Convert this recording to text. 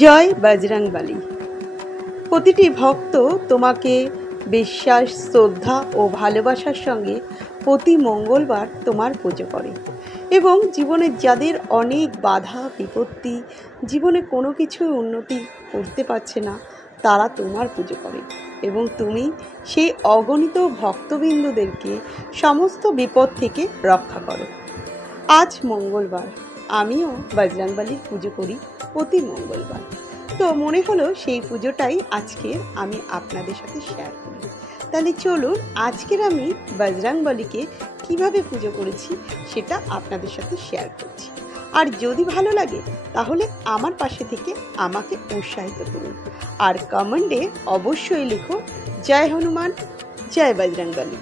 জয় বজরংবলী। প্রতিটি ভক্ত তোমাকে বিশ্বাস, শ্রদ্ধা ও ভালোবাসার সঙ্গে প্রতি মঙ্গলবার তোমার পুজো করে এবং জীবনে যাদের অনেক বাধা বিপত্তি, জীবনে কোনো কিছুই উন্নতি করতে পারছে না, তারা তোমার পুজো করে এবং তুমি সেই অগণিত ভক্তবৃন্দদেরকে সমস্ত বিপদ থেকে রক্ষা করো। আজ মঙ্গলবার, আমিও বজরংবলীর পুজো করি প্রতি মঙ্গলবার। তো মনে হলো সেই পুজোটাই আজকে আমি আপনাদের সাথে শেয়ার করি। তাহলে চলুন আজকের আমি বজরংবলীকে কিভাবে পুজো করেছি সেটা আপনাদের সাথে শেয়ার করছি। আর যদি ভালো লাগে তাহলে আমার পাশে থেকে আমাকে উৎসাহিত করুন আর কমেন্টে অবশ্যই লিখো জয় হনুমান, জয় বজরংবলী।